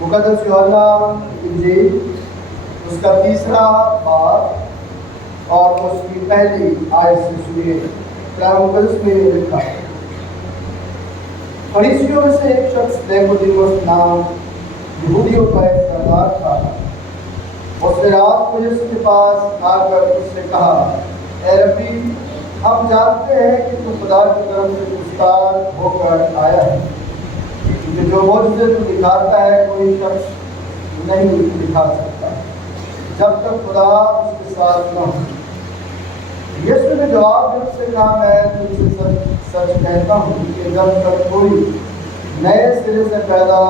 مقدس یوحنا انجیل اس کا تیسرا باب اور اس کی پہلی آیت سے سنیے. کلام مقدس میں لکھا ہے, فریسیوں میں سے ایک شخص نیقودیموس نام یہودیوں کا ایک سردار تھا. اس نے رات کو یسوع کے پاس آ کر اس سے کہا, اے ربی, ہم جانتے ہیں کہ تو خدا کی طرف سے گستاخ ہو کر آیا ہے, کہ جو معجزے تو دکھاتا ہے کوئی شخص نہیں دکھا سکتا جب تک خدا اس کے ساتھ نہ ہو. یسوع نے جواب دے اس سے کہا, میں تم سے سچ سچ کہتا ہوں کہ جب تک کوئی نئے سرے سے پیدا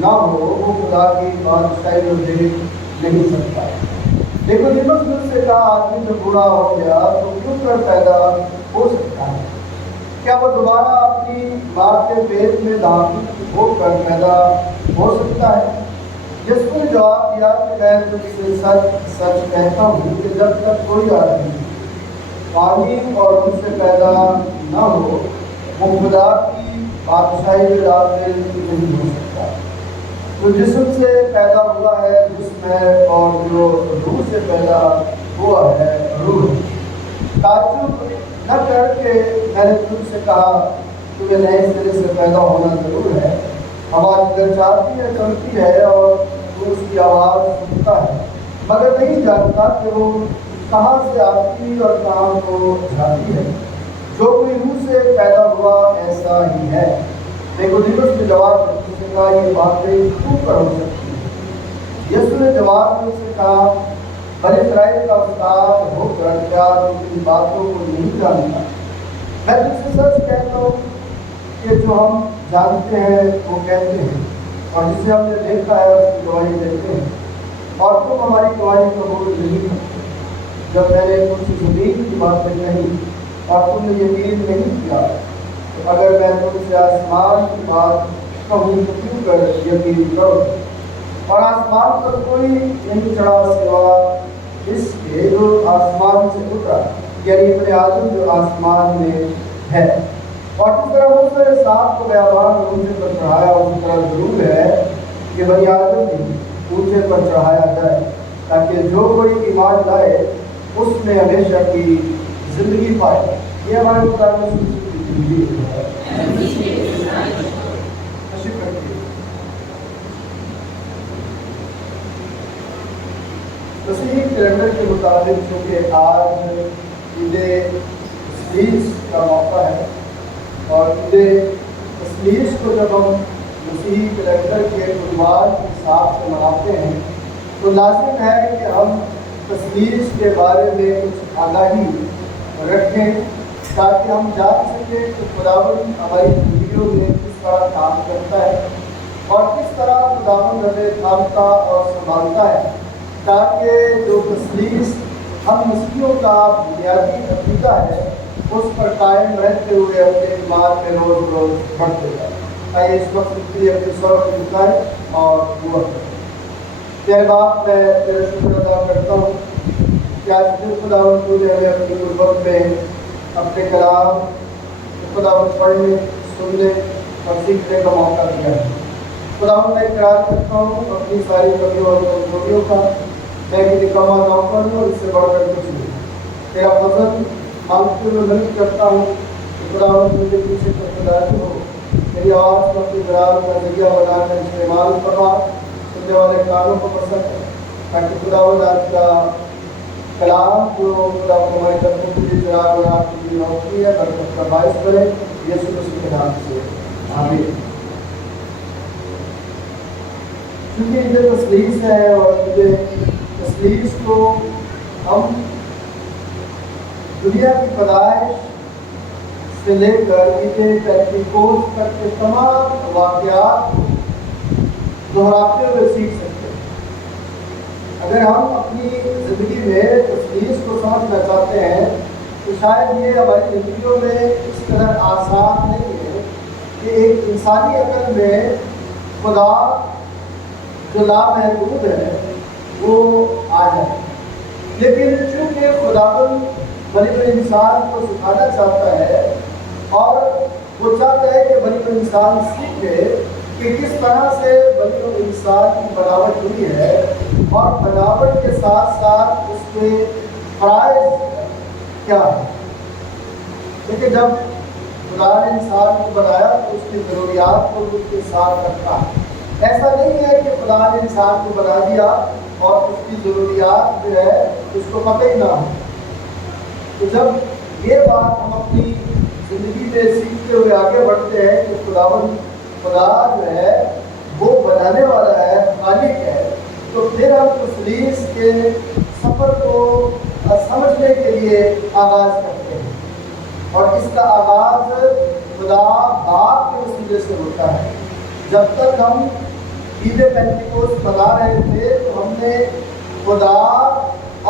نہ ہو وہ خدا کی بادشاہی کو دیکھ نہیں سکتا. نیقودیموس نے اس سے کہا, آدمی جب بوڑھا ہو گیا تو کیوں کر پیدا ہو سکتا ہے؟ کیا وہ دوبارہ اپنی ماں کے پیٹ میں داخل ہو کر پیدا ہو سکتا ہے؟ یسوع نے جواب دیا کہ میں تم سے سچ سچ کہتا ہوں کہ جب تک کوئی آدمی پانی اور ان سے پیدا نہ ہو وہ خدا کی بادشاہی میں داخل نہیں ہو سکتا. جو جسم سے پیدا ہوا ہے جسم ہے, اور جو روح سے پیدا ہوا ہے روح ہے. تعجب نہ کر کے میں نے تم سے کہا تمہیں نئے سرے سے پیدا ہونا ضرور ہے. ہوا جدھر چاہتی ہے چلتی ہے اور تو اس کی آواز سنتا ہے, مگر نہیں جانتا کہ وہ کہاں سے آتی اور کہاں کو جاتی ہے. جو کوئی روح سے پیدا ہوا ایسا ہی ہے. نیقودیموس نے جواب دے اس نے کہا, یہ باتیں کیوں پر ہو سکتی ہیں؟ یسوع نے جواب میں سے کہا, بنی اسرائیل کا استاد ہو کر کیا تم ان باتوں کو نہیں جانتا؟ میں تم سے سچ کہتا ہوں کہ جو ہم جانتے ہیں وہ کہتے ہیں, اور جسے ہم نے دیکھا ہے اس کی گواہی دیتے ہیں, اور تم ہماری گواہی قبول نہیں کرتے. جب میں نے کچھ زمین کی باتیں کہی اور تم نے یقین نہیں کیا, تو اگر میں تم سے آسمان کی بات کہوں تو کیوں کر یقین کرو؟ اور آسمان پر کوئی نہیں چڑھا سوا اس کے جو آسمان سے اترا, یعنی ابن آدم جو آسمان میں ہے. اور جس طرح اس نے سانپ کو بیابان اونچے پر چڑھایا, اسی طرح ضرور ہے کہ بنی آدم بھی اونچے پر چڑھایا جائے. تاکہ جو کوئی ایمان لائے اس میں ہمیشہ کی زندگی پائے۔ یہ ہمارے خدا مسیح کی زندگی ہے۔ تشریف رکھیے۔ مسیحی کیلنڈر کے مطابق چونکہ آج عید تثلیث کا موقع ہے، اور عید تثلیث کو جب ہم مسیحی کیلنڈر کے عنوان کے حساب سے مناتے ہیں تو لازم ہے کہ ہم تثلیث کے بارے میں کچھ آگاہی رکھیں تاکہ ہم جان سکیں کہ خداوند ہماری زندگیوں میں کس طرح کام کرتا ہے اور کس طرح خداوند ہمیں تھامتا اور سنبھالتا ہے، تاکہ جو تثلیث ہم مسیحیوں کا بنیادی عقیدہ ہے اس پر قائم رہتے ہوئے اپنے ایمان میں روز روز بڑھتے جائیں۔ آئیے اس وقت کے لیے اپنے سر کو جھکائیں اور دعا کریں۔ پیارے باپ، میں تیرا شکر ادا کرتا ہوں کہ آج پھر خداوند تو نے ہمیں اپنی غربت میں اپنے کلام خداوند پڑھنے، سننے اور سیکھنے کا موقع دیا ہے۔ خداوند میں اقرار کرتا ہوں اپنی ساری کمیوں اور کمزوریوں کا، میں کہ نکما نوکر ہوں اور اس سے بڑھ کر کچھ نہیں۔ تیرا فضل مانگتے ہوئے نہیں کرتا ہوں کہ خداوند مجھے پیچھے خداوند ہو، میری آواز کو اپنی برار کا ذریعہ بنا کر استعمال کروا، سننے والے کانوں کو پسند ہے، تاکہ خداوند آج کا کلام جو خداوند ہمارے قدموں کے لیے چراغ اور آپ کے لیے روشنی ہے، برکت کا باعث بنے، یسوع مسیح کے نام سے آمین۔ کیونکہ عید تثلیث ہے اور عید تثلیث کو ہم دنیا کی پیدائش سے لے کر عید پینتیکوست تک کے تمام واقعات کو دہراتے ہوئے سیکھ سکتے ہیں۔ اگر ہم اپنی زندگی میں تثلیث کو سمجھنا چاہتے ہیں تو شاید یہ ہماری زندگیوں میں اس قدر آسان نہیں ہے کہ ایک انسانی عقل میں خدا جو لامحدود ہے وہ آ جائے، لیکن چونکہ خداوند بنی انسان کو سکھانا چاہتا ہے اور وہ چاہتا ہے کہ بنی انسان سیکھے کہ کس طرح سے بنی انسان کی بناوٹ ہوئی ہے اور بناوٹ کے ساتھ ساتھ اس کے فرائض کیا ہے۔ لیکن جب خدا نے انسان کو بنایا تو اس کی ضروریات کو اس کے ساتھ رکھا ہے۔ ایسا نہیں ہے کہ خدا نے انسان کو بنا دیا اور اس کی ضروریات جو ہے اس کو پتہ ہی نہ ہو۔ تو جب یہ بات ہم اپنی زندگی میں سیکھتے ہوئے آگے بڑھتے ہیں کہ خدا جو ہے وہ بنانے والا ہے، خالق ہے، تو پھر ہم تثلیث کے سفر کو سمجھنے کے لیے آغاز کرتے ہیں، اور اس کا آغاز خدا باپ کے وسیلے سے ہوتا ہے۔ جب تک ہم عید پینتیکوست منا رہے تھے تو ہم نے خدا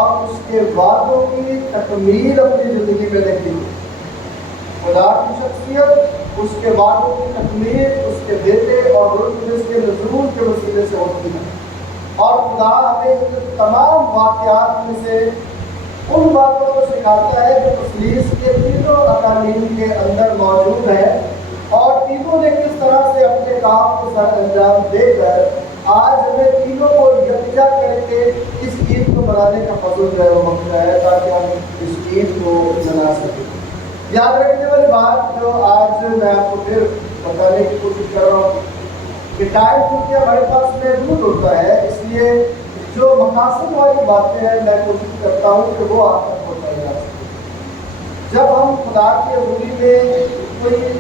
اور اس کے وعدوں کی تکمیل اپنی زندگی میں دیکھی۔ خدا کی شخصیت، اس کے وعدوں کی تکمیل اس کے بیٹے اور روح القدس کے نزول کے وسیلے سے ہوتی ہے، اور خدا ہمیں ان تمام واقعات میں سے ان باتوں کو سکھاتا ہے جو تثلیث کے تینوں اقانیم کے اندر موجود ہیں، اور تینوں نے کس طرح سے اپنے کام کو سر انجام دے کر آج ہمیں تینوں کو یکجا کر کے اس عید کو منانے کا فضل جو ہے وہ بخشا ہے تاکہ ہم اس عید کو منا سکیں۔ یاد رکھنے والی بات جو آج میں آپ کو پھر بتانے کی کوشش کر رہا ہوں کہ ٹائم کیونکہ ہمارے پاس محدود ہوتا ہے، اس لیے جو مقاصد والی باتیں ہیں میں کوشش کرتا ہوں کہ وہ آپ تک پہنچائی جا سکے۔ جب ہم خدا کی حضوری میں کوئی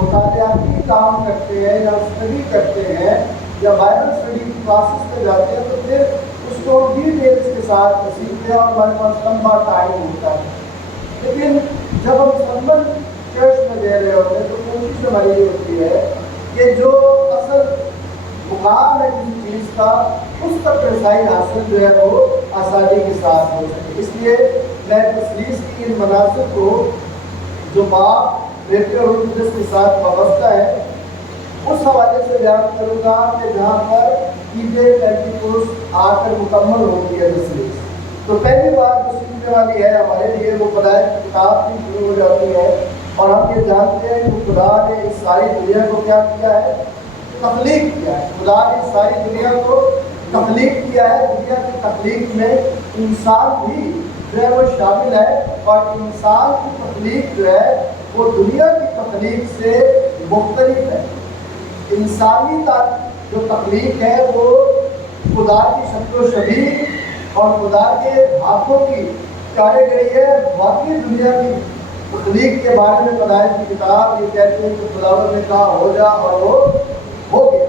مطالعاتی کام کرتے ہیں یا اسٹڈی کرتے ہیں یا بائبل اسٹڈی کلاسز پہ جاتے ہیں تو پھر اس کو ڈیٹیلس کے ساتھ سیکھتے ہیں اور ہمارے پاس لمبا ٹائم ہوتا ہے۔ لیکن جب ہم سمبل چرچ میں دے رہے ہوتے ہیں تو کوشش ہماری یہ ہوتی ہے کہ جو اصل مقام ہے کسی چیز کا اس تک رسائی حاصل جو ہے وہ آسانی کے ساتھ ہو سکے۔ اس لیے میں تثلیث کی ان مناسب کو جو باپ بیٹے اور روح القدس کے ساتھ وابستہ ہے اس حوالے سے بیان کروں گا کہ جہاں پر عید پینتیکوست آ کر مکمل ہوتی ہے تثلیث۔ تو پہلی بات جو سیکھنے والی ہے ہمارے لیے وہ پیدائش کی کتاب سے شروع ہو جاتی ہے، اور ہم یہ جانتے ہیں کہ خدا نے اس ساری دنیا کو کیا کیا ہے؟ تخلیق کیا ہے۔ خدا نے اس ساری دنیا کو تخلیق کیا ہے، دنیا کی تخلیق میں انسان بھی جو ہے وہ شامل ہے، اور انسان کی تخلیق جو ہے وہ دنیا کی تخلیق سے مختلف ہے۔ انسانی جو تخلیق ہے وہ خدا کی شکل و شبیہ اور خدا کے ہاتھوں کی کاریگری ہے۔ باقی دنیا کی تخلیق کے بارے میں پیدائش کی کتاب یہ کہتے ہیں کہ خداوند نے کہا ہو جا، اور وہ ہو گیا،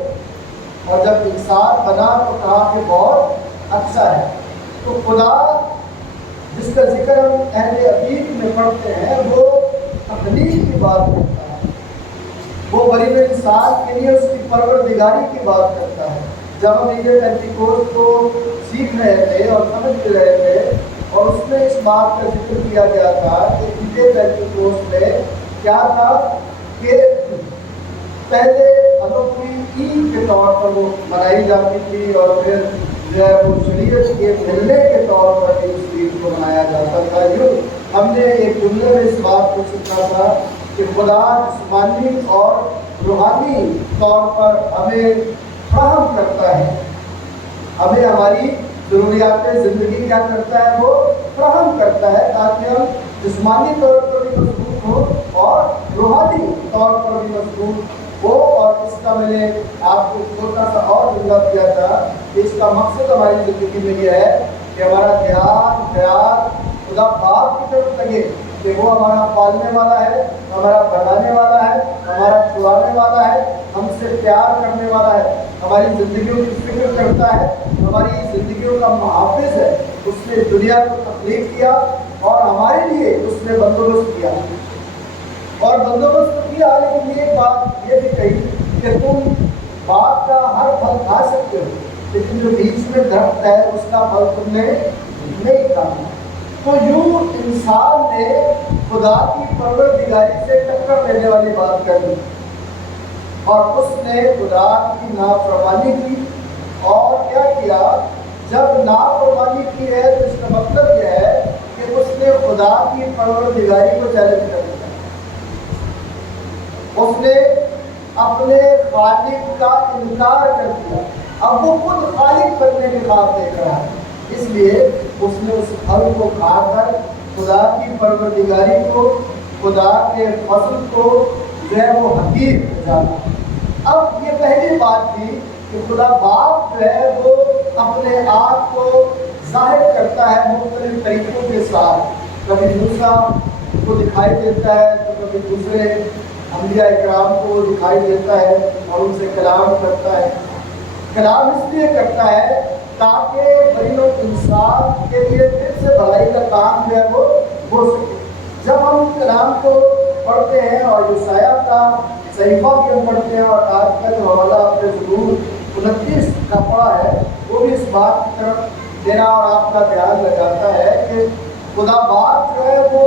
اور جب انسان بنا تو کہا کہ بہت اچھا ہے۔ تو خدا جس کا ذکر ہم اہل عتیق میں پڑھتے ہیں وہ تخلیق کی بات کرتا ہے، وہ بنی انسان کے لیے اس کی پروردگاری کی بات کرتا ہے۔ جب ہم عید پینتیکوست کو سیکھ رہے تھے اور سمجھ رہے تھے، اور اس میں اس بات کا ذکر کیا گیا تھا کہ عید پینتیکوست میں کیا تھا کہ پہلے انوکھی عید کے طور پر وہ منائی جاتی تھی، اور پھر جو ہے وہ شریعت کے ملنے کے طور پر اس عید کو منایا جاتا تھا۔ یوں ہم نے ایک جملے میں اس بات کو سیکھا تھا کہ خدا جسمانی اور روحانی طور پر ہمیں فراہم کرتا ہے، ہمیں ہماری ضروریات زندگی کیا کرتا ہے وہ فراہم کرتا ہے، تاکہ ہم جسمانی طور پر بھی مضبوط ہوں اور روحانی طور پر بھی مضبوط ہو۔ اور اس کا میں نے آپ کو چھوٹا سا اور جملہ دیا تھا کہ اس کا مقصد ہماری زندگی میں یہ ہے کہ ہمارا دھیان خیال خدا باپ کی طرف لگے، کہ وہ ہمارا پالنے والا ہے، ہمارا بنانے والا ہے، ہمارا چھڑانے والا ہے، ہم سے پیار کرنے والا ہے، ہماری زندگیوں کی فکر کرتا ہے، ہماری زندگیوں کا محافظ ہے۔ اس نے دنیا کو تخلیق کیا اور ہمارے لیے اس نے بندوبست کیا، اور بندوبست کیا، لیکن یہ بات یہ بھی کہی کہ تم باغ کا ہر پھل کھا سکتے ہو، لیکن جو بیچ میں درخت ہے اس کا پھل تم نے نہیں کھانا۔ تو یوں انسان نے خدا کی پروردگاری سے ٹکر دینے والی بات کر دی، اور اس نے خدا کی نافرمانی کی۔ اور کیا کیا؟ جب نافرمانی کی ہے تو اس کا مطلب یہ ہے کہ اس نے خدا کی پروردگاری کو چیلنج کر دیا، اس نے اپنے خالق کا انکار کر دیا۔ اب وہ خود خالق بننے کے خواب دیکھ رہا ہے، اس لیے اس نے اس پھل کو کھا کر خدا کی پروردگاری کو، خدا کے فضل کو جو ہے وہ حقیر جانا۔ اب یہ پہلی بات تھی کہ خدا باپ جو ہے وہ اپنے آپ کو ظاہر کرتا ہے مختلف طریقوں کے ساتھ، کبھی موسیٰ کو دکھائی دیتا ہے تو کبھی دوسرے انبیاء اکرام کو دکھائی دیتا ہے اور ان سے کلام کرتا ہے۔ کلام اس لیے کرتا ہے تاکہ بنی انسان کے لیے پھر سے بھلائی کا کام جو ہے وہ ہو سکے۔ جب ہم کلام کو پڑھتے ہیں اور یسایہ کا صحیفہ بھی ہم پڑھتے ہیں، اور آج کا جو حوالہ آپ نے ضرور 29 کا پڑھا ہے، وہ بھی اس بات کی طرف میرا اور آپ کا دھیان لگاتا ہے کہ خدا باپ جو ہے وہ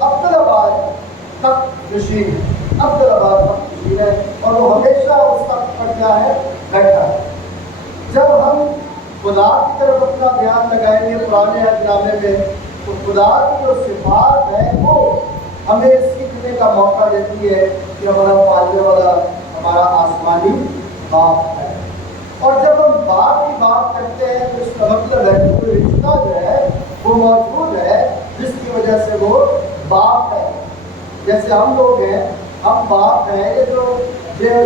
عبد الآباد تک نشین ہے، عبد الآباد تک نشین ہے، اور وہ ہمیشہ اس تخت پر کیا ہے؟ بیٹھا ہے۔ جب ہم خدا کی طرف اپنا دھیان لگائیں گے پرانے نامے میں، تو خدا کی جو صفات ہے وہ ہمیں سیکھنے کا موقع دیتی ہے کہ ہمارا پالنے والا ہمارا آسمانی باپ ہے۔ اور جب ہم باپ کی بات کرتے ہیں تو اس کا مطلب ہے کہ کوئی رشتہ جو ہے وہ موجود ہے جس کی وجہ سے وہ باپ ہے۔ جیسے ہم لوگ ہیں، ہم باپ ہیں، یہ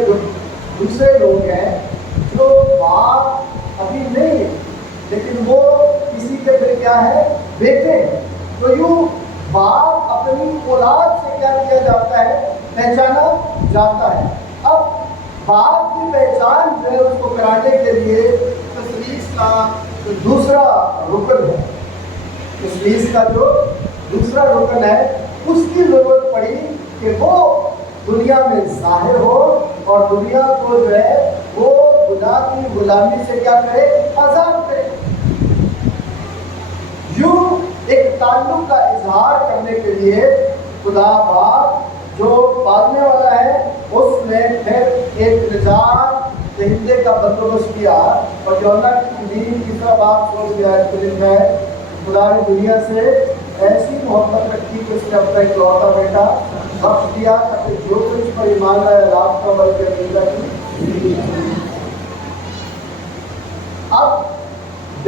جو دوسرے لوگ ہیں جو باپ ابھی نہیں ہے لیکن وہ کسی کے پھر کیا ہے؟ بیٹے ہیں۔ تو یوں باپ اپنی اولاد سے کیا کیا جاتا ہے؟ پہچانا جاتا ہے۔ اب باپ کی پہچان جو ہے اس کو کرانے کے لیے تثلیث کا جو دوسرا رکن ہے، تثلیث کا جو دوسرا رکن ہے، اس کی ضرورت پڑی کہ وہ دنیا میں ظاہر ہو اور دنیا کو جو ہے وہ خدا کی غلامی سے کیا کرے؟ آزاد کرے۔ یوں ایک تعلق کا اظہار کرنے کے لیے خدا باپ جو پالنے والا ہے اس نے پھر ایک نجات دہندے کا بندوبست کیا، اور یوحنا کی انجیل کی طرف آپ سوچ گیا ہے، خدا نے دنیا سے ایسی محبت رکھی کہ اس نے اپنا اکلوتا بیٹا بخش دیا تاکہ جو کچھ پر ایمان لائے رات کا بل کے اب